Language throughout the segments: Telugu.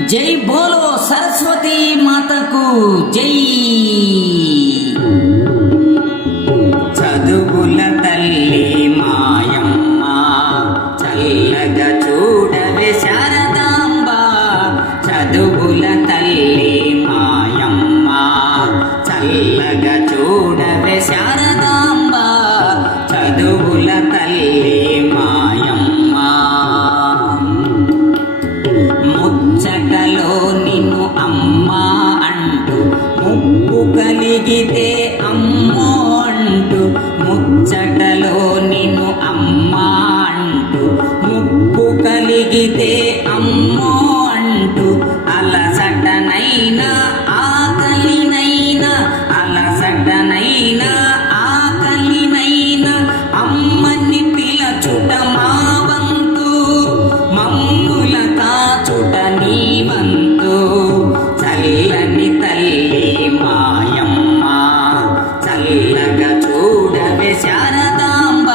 జై బోలో సరస్వతి మాతకు జై. చదువుల తల్లి మాయమ్మ చల్లగా చూడవే శారదాంబ. చదువుల తల్లి మాయమ్మ చల్లగా చూడవే శారదాంబ. చదువుల తల్లి మాయమ్మ ముచ్చటలో నిన్ను అమ్మా అంటూ ముప్పు కలిగితే అమ్మో అంటూ. ముచ్చటలో నిన్ను అమ్మా అంటూ ముప్పు కలిగితే అమ్మో అంటూ. అలసటనైనా ఆకలినైనా అలసటనైనా ఆకలినైనా అమ్మని పిలచుట మా వంతు. మమ్ముల కాచుట నీ వంతు. చల్లని తల్లి మాయమ్మ చల్లగా చూడవే శారదాంబ.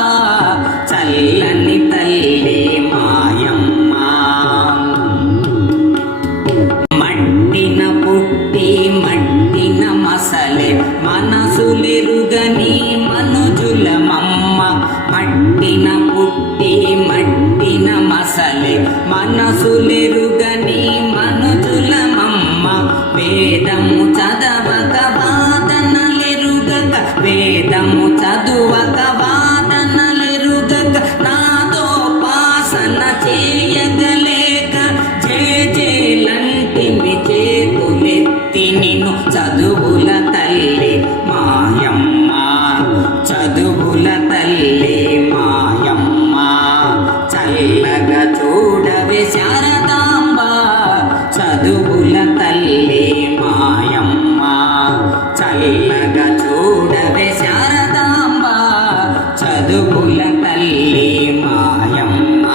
చల్లని తల్లి మాయమ్మ మట్టిన పుట్టి మట్టిన మసలే మనసులెరుగని మనుజులమమ్మ. మట్టిన పుట్టి మట్టిన మసలే మనసులెరుగని మనుజులమమ్మ. వేదము చదవక వాదనలెరుగక వేదము చదువక వాదనలెరుగక నాదోపాసన చేయగలేక జేజేలంటివి చేతులెత్తి నిన్ను. చదువుల తల్లి మాయమ్మ చదువుల తల్లి మాయమ్మ చల్లగా చూడవే శారదాంబ. చదువుల తల్లి మాయమ్మ చల్లగా చూడవే శారదాంబ. చదువుల తల్లి మాయమ్మ.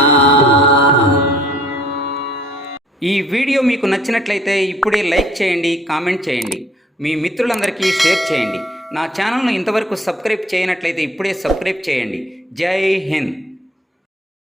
ఈ వీడియో మీకు నచ్చినట్లయితే ఇప్పుడే లైక్ చేయండి, కామెంట్ చేయండి, మీ మిత్రులందరికీ షేర్ చేయండి. నా ఛానల్ను ఇంతవరకు సబ్స్క్రైబ్ చేయనట్లయితే ఇప్పుడే సబ్స్క్రైబ్ చేయండి. జై హింద్.